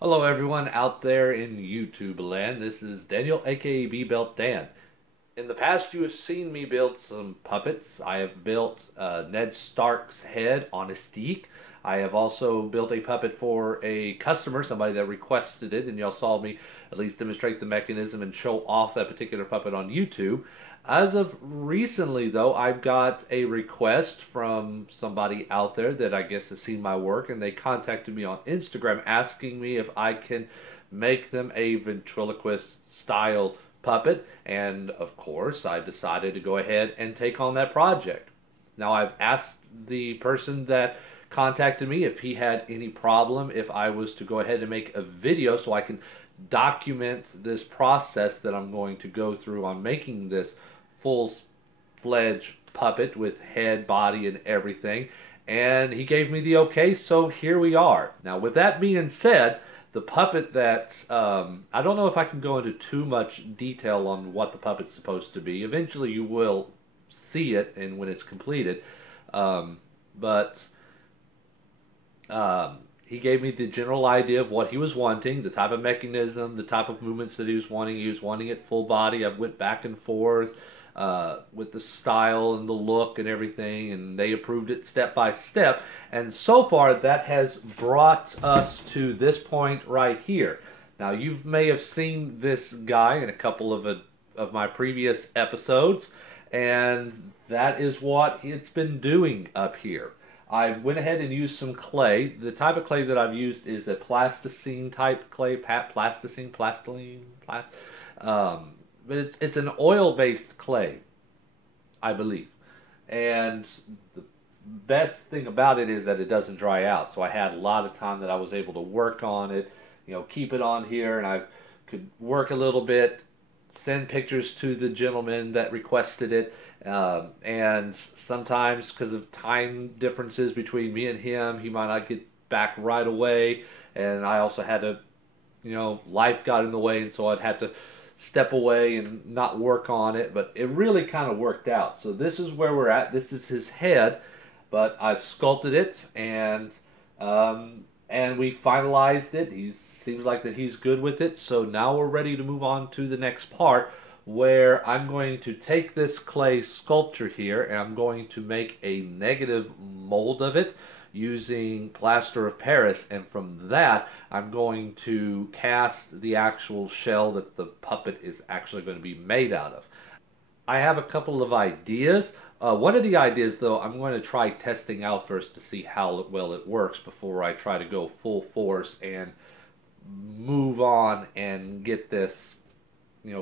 Hello everyone out there in YouTube land. This is Daniel aka B-Belt Dan. In the past you have seen me build some puppets. I have built Ned Stark's head on a stick. I have also built a puppet for a customer, somebody that requested it, and y'all saw me at least demonstrate the mechanism and show off that particular puppet on YouTube. As of recently, though, I've got a request from somebody out there that I guess has seen my work, and they contacted me on Instagram asking me if I can make them a ventriloquist style puppet, and of course, I decided to go ahead and take on that project. Now, I've asked the person that contacted me if he had any problem if I was to go ahead and make a video so I can document this process that I'm going to go through on making this full-fledged puppet with head, body, and everything. And he gave me the okay, so here we are. Now, with that being said, the puppet that I don't know if I can go into too much detail on what the puppet's supposed to be. Eventually, you will see it, and when it's completed. But he gave me the general idea of what he was wanting, the type of mechanism, the type of movements that he was wanting. He was wanting it full body. I went back and forth with the style and the look and everything, and they approved it step by step. And so far, that has brought us to this point right here. Now, you may have seen this guy in a couple of my previous episodes, and that is what it's been doing up here. I went ahead and used some clay. The type of clay that I've used is a plasticine type clay, plasticine, plastiline, but it's an oil-based clay, I believe. And the best thing about it is that it doesn't dry out. So I had a lot of time that I was able to work on it, keep it on here, and I could work a little bit, send pictures to the gentleman that requested it. And sometimes, because of time differences between me and him, he might not get back right away. And I also had to, life got in the way, and so I'd have to step away and not work on it. But it really kind of worked out. So this is where we're at. This is his head, but I've sculpted it, and we finalized it. He seems like that he's good with it. So now we're ready to move on to the next part, where I'm going to take this clay sculpture here and I'm going to make a negative mold of it using plaster of Paris, and from that I'm going to cast the actual shell that the puppet is actually going to be made out of. I have a couple of ideas. One of the ideas, though, I'm going to try testing out first to see how well it works before I try to go full force and move on and get this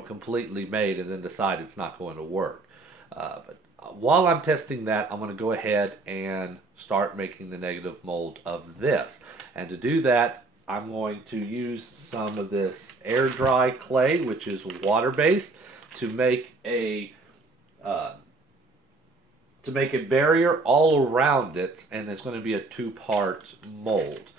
completely made and then decide it's not going to work. But while I'm testing that, I'm going to go ahead and start making the negative mold of this. And to do that, I'm going to use some of this air dry clay, which is water-based, to make a barrier all around it, and it's going to be a two-part mold.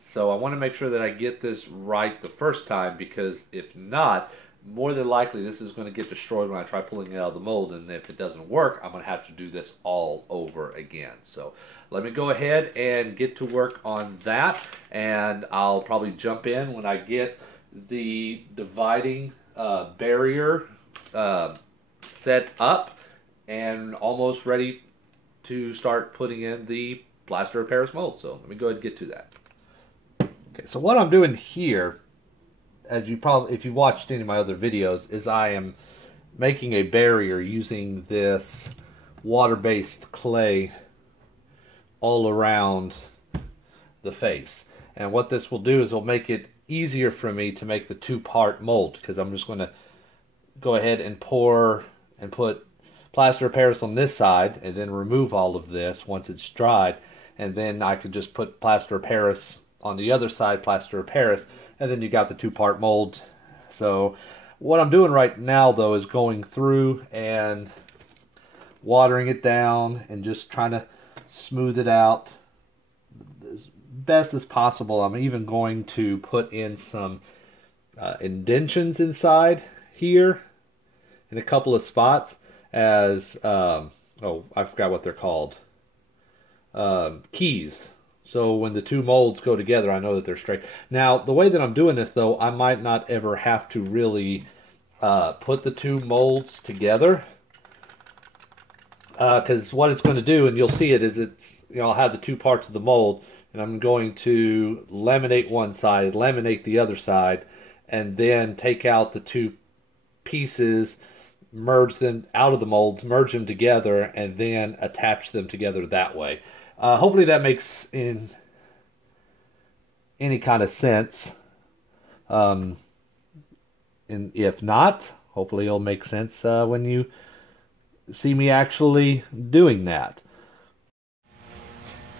So I want to make sure that I get this right the first time, because if not, more than likely this is going to get destroyed when I try pulling it out of the mold, and if it doesn't work, I'm going to have to do this all over again. So let me go ahead and get to work on that, and I'll probably jump in when I get the dividing barrier set up and almost ready to start putting in the plaster of Paris mold. So let me go ahead and get to that. Okay, so what I'm doing here, as if you watched any of my other videos, is I am making a barrier using this water-based clay all around the face. And what this will do is it'll make it easier for me to make the two-part mold, because I'm just going to go ahead and pour and put plaster of Paris on this side and then remove all of this once it's dried, and then I could just put plaster of Paris on the other side, plaster of Paris, and then you got the two-part mold. So what I'm doing right now, though, is going through and watering it down and just trying to smooth it out as best as possible. I'm even going to put in some indentions inside here in a couple of spots as, oh, I forgot what they're called, keys. So when the two molds go together, I know that they're straight. Now, the way that I'm doing this, though, I might not ever have to really put the two molds together. Because what it's going to do, and you'll see it, is I'll have the two parts of the mold, and I'm going to laminate one side, laminate the other side, and then take out the two pieces, merge them out of the molds, merge them together, and then attach them together that way. Hopefully that makes any kind of sense. And if not, hopefully it'll make sense when you see me actually doing that.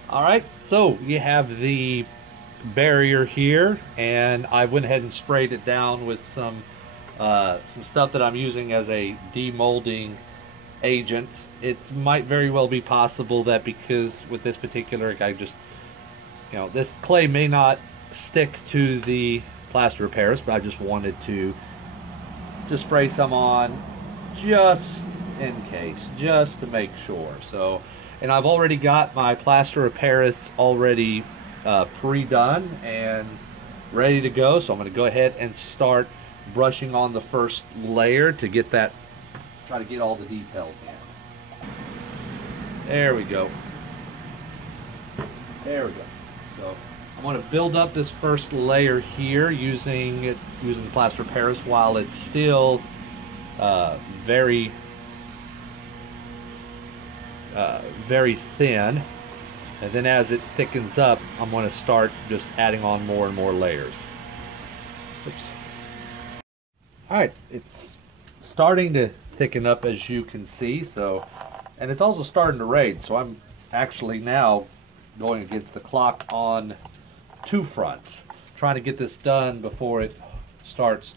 Alright, so you have the barrier here, and I went ahead and sprayed it down with some stuff that I'm using as a demolding agent. It might very well be possible that because with this particular, I just, this clay may not stick to the plaster of Paris, but I just wanted to just spray some on just in case, just to make sure. So, and I've already got my plaster of Paris already pre-done and ready to go, so I'm going to go ahead and start brushing on the first layer to get that, try to get all the details in. There we go. There we go. So I'm going to build up this first layer here using the plaster of Paris while it's still very thin, and then as it thickens up, I'm going to start just adding on more and more layers. Oops. Alright, it's starting to thicken up, as you can see, so, and it's also starting to rain, so I'm actually now going against the clock on two fronts, trying to get this done before it starts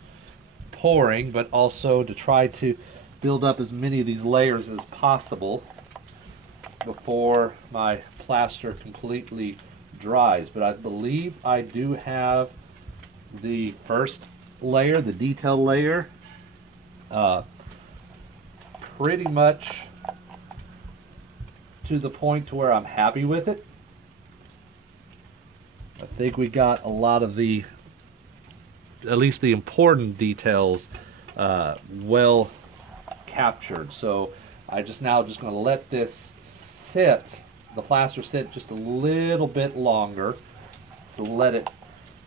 pouring, but also to try to build up as many of these layers as possible before my plaster completely dries. But I believe I do have the first layer, the detail layer, pretty much to the point to where I'm happy with it. I think we got a lot of the, at least the important details, well captured. So I just going to let this sit, the plaster sit just a little bit longer to let it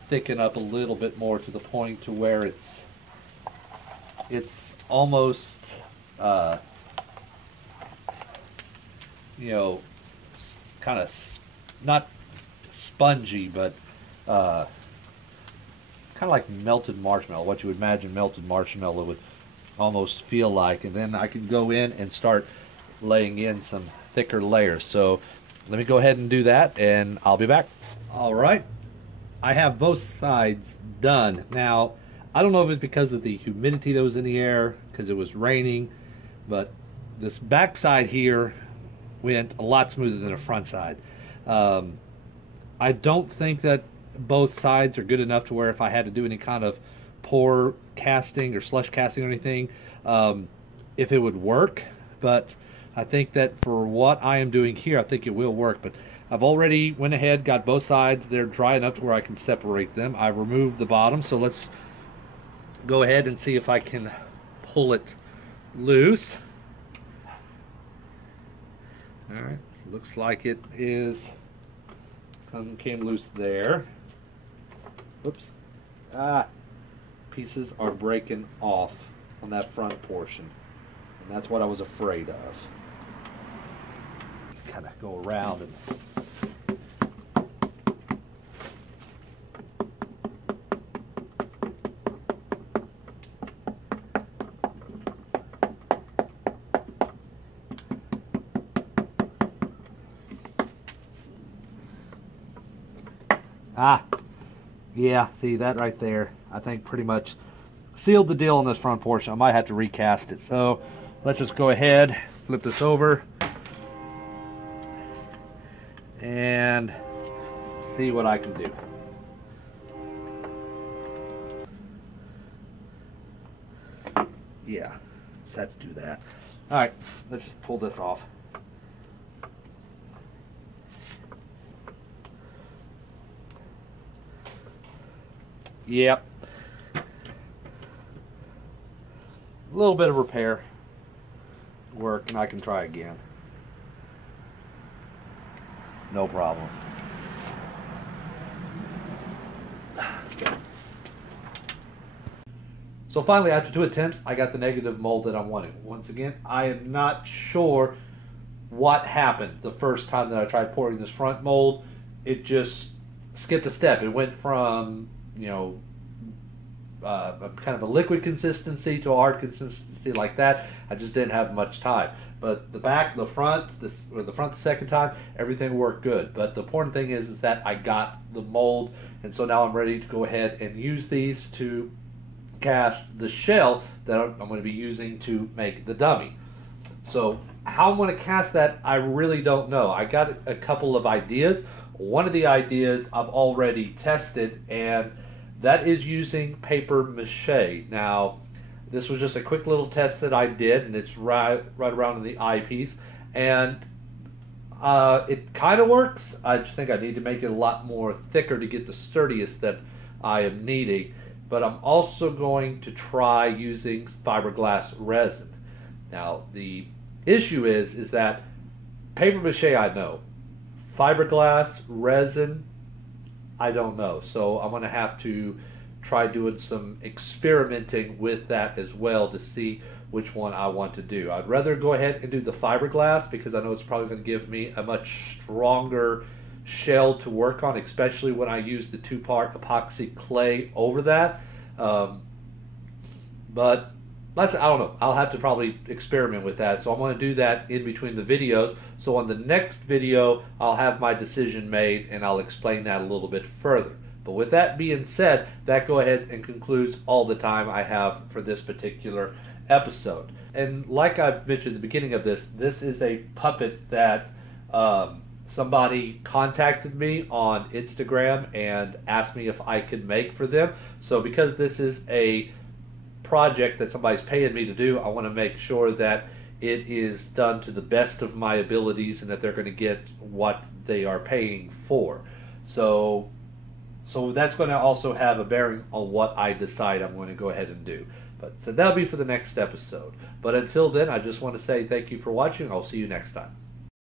thicken up a little bit more to the point to where it's almost kind of not spongy, but kind of like melted marshmallow, what you would imagine melted marshmallow would almost feel like. And then I can go in and start laying in some thicker layers. So let me go ahead and do that, and I'll be back. All right, I have both sides done. Now, I don't know if it's because of the humidity that was in the air, because it was raining, but this back side here went a lot smoother than the front side. I don't think that both sides are good enough to where if I had to do any kind of pour casting or slush casting or anything, if it would work. But I think that for what I am doing here, I think it will work. But I've already went ahead, got both sides. They're dry enough to where I can separate them. I've removed the bottom, so let's go ahead and see if I can pull it loose. All right, looks like it is came loose there. Oops. Pieces are breaking off on that front portion, and that's what I was afraid of. Kind of go around and yeah, see that right there, I think pretty much sealed the deal on this front portion. I might have to recast it. So let's just go ahead, flip this over, and see what I can do. Yeah, just have to do that. All right, let's just pull this off. Yep. A little bit of repair work and I can try again. No problem. So finally, after 2 attempts, I got the negative mold that I wanted. Once again, I am not sure what happened the first time that I tried pouring this front mold. It just skipped a step. It went from, you know, kind of a liquid consistency to a hard consistency like that. I just didn't have much time. But the back, the front, the front the second time, everything worked good. But the important thing is that I got the mold, and so now I'm ready to go ahead and use these to cast the shell that I'm going to be using to make the dummy. So how I'm going to cast that, I really don't know. I got a couple of ideas. One of the ideas I've already tested, and that is using paper mache. Now, this was just a quick little test that I did, and it's right around in the eyepiece, and it kind of works. I just think I need to make it a lot more thicker to get the sturdiest that I am needing. But I'm also going to try using fiberglass resin. Now, the issue is that paper mache I know, fiberglass resin I don't know. So I'm going to have to try doing some experimenting with that as well to see which one I want to do. I'd rather go ahead and do the fiberglass because I know it's probably going to give me a much stronger shell to work on, especially when I use the 2-part epoxy clay over that. But I don't know. I'll have to probably experiment with that. So I'm going to do that in between the videos. So on the next video, I'll have my decision made and I'll explain that a little bit further. But with that being said, that go ahead and concludes all the time I have for this particular episode. And like I've mentioned at the beginning of this, this is a puppet that somebody contacted me on Instagram and asked me if I could make for them. So because this is a project that somebody's paying me to do, I want to make sure that it is done to the best of my abilities and that they're going to get what they are paying for. So that's going to also have a bearing on what I decide I'm going to go ahead and do. But so that'll be for the next episode. But until then, I just want to say thank you for watching. I'll see you next time.